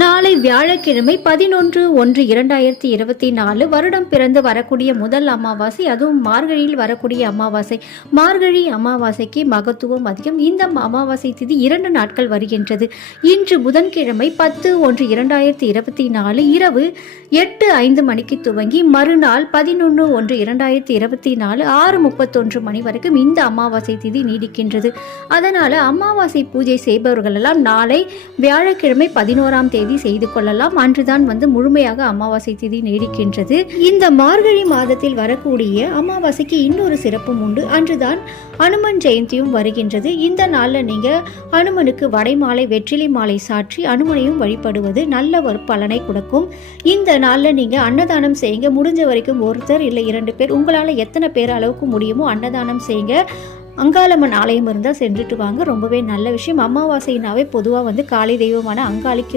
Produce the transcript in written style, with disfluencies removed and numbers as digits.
நாளை வியாழக்கிழமை 11/1/2024 வருடம் பிறந்து வரக்கூடிய முதல் அமாவாசை, அதுவும் மார்கழியில் வரக்கூடிய அமாவாசை. மார்கழி அமாவாசைக்கு மகத்துவம் அதிகம். இந்த அமாவாசை திதி 2 நாட்கள் வருகின்றது. இன்று புதன்கிழமை 10/1/2024 இரவு 8:05 மணிக்கு துவங்கி மறுநாள் 11/1/2024 6:31 மணி வரைக்கும் இந்த அமாவாசை திதி நீடிக்கின்றது. அதனால அமாவாசை பூஜை செய்பவர்கள் எல்லாம் நாளை வியாழக்கிழமை 11ஆம் தேதி செய்து கொள்ளலாம். அன்றுதான் முழுமையாக அமாவாசை திதி நீடிக்கின்றது. இந்த மார்கழி மாதத்தில் வரக்கூடிய அமாவாசைக்கு இன்னொரு சிறப்பும் உண்டு. அன்றுதான் அனுமன் ஜெயந்தியும் வருகின்றது. இந்த நாளில் நீங்க அனுமனுக்கு வடைமாலை, வெற்றிலை மாலை சாற்றி அனுமனையும் வழிபடுவது நல்ல ஒரு பலனை கொடுக்கும். இந்த நாளில் நீங்க அன்னதானம் செய்யுங்க. முடிஞ்ச வரைக்கும் ஒருத்தர் இல்லை 2 பேர், உங்களால் எத்தனை பேர் அளவுக்கு முடியுமோ அன்னதானம் செய்யுங்க. அங்காளம்மன் ஆலயம் இருந்தால் சென்றுட்டு வாங்க. ரொம்பவே நல்ல விஷயம். அமாவாசைனாவே பொதுவாக காளி தெய்வமான அங்காளிக்கு